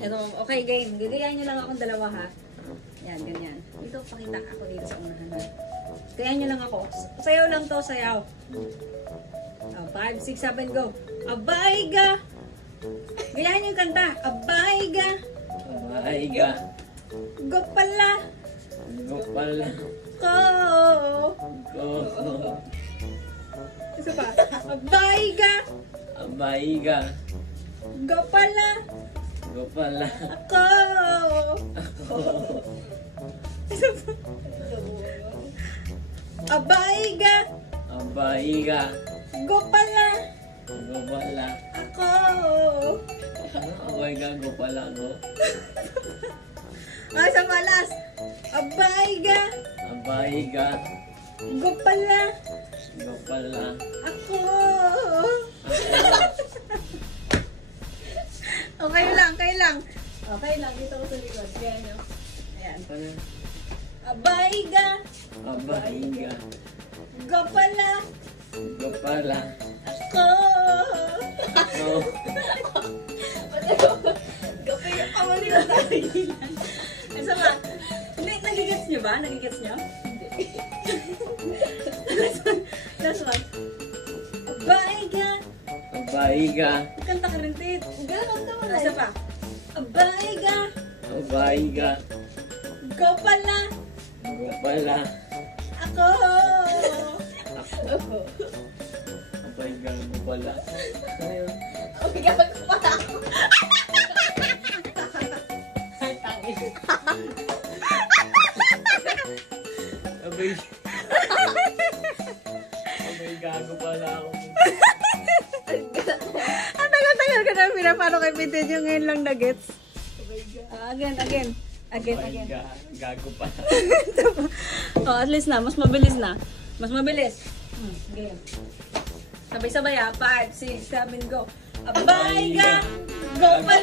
Ito, okay, game. Gagayahin nyo lang akong dalawa, ha? Yan, ganyan. Dito, pakita ako dito sa unahan, ha? Gayahin nyo lang ako. Sayaw lang to, sayaw. 5, 6, 7, go. Abayga! Gayahin yung kanta. Abayga! Abayga! Go pala! Go pala! Ko! Go! Isa pa. Abayga! Abayga! Go pala! Go pala! Ako! Isa pa. Abayga! Abayga! Go pala! Go pala! Ako! Abayga! Go pala! Go! Sa malas! Abayga! Abayga! Go pala! Go pala! Ako! Okay lang, okay lang. Okay lang, dito ko sa likod. Kaya nyo. Ayan. Abayga! Abayga! Go pala! Go pala! Ako! Go! Gapay yung kamali na tagilan. Isa ba? Hindi, nagigets nyo ba? Nagigets nyo? Hindi. Last one. Abayga! Abayga! Kanta ka rin, Tit. Gano'n naman. Isa pa. Abayga! Abayga! Go pala! Go pala! Ako! Abayga! Go pala! Okay, kapag kumata ako. Ay, tangin! Abayga! Abayga! Go pala ako! Ang tagal-tagal ka na pinapano kay Pintin yung ngayon lang na-gets. Again. Abayga! Gago pala! Oh, at least na. Mas mabilis na. Mas mabilis. Game. Sabay-sabay, 5, 6, 7, go. Abayga! Go pala!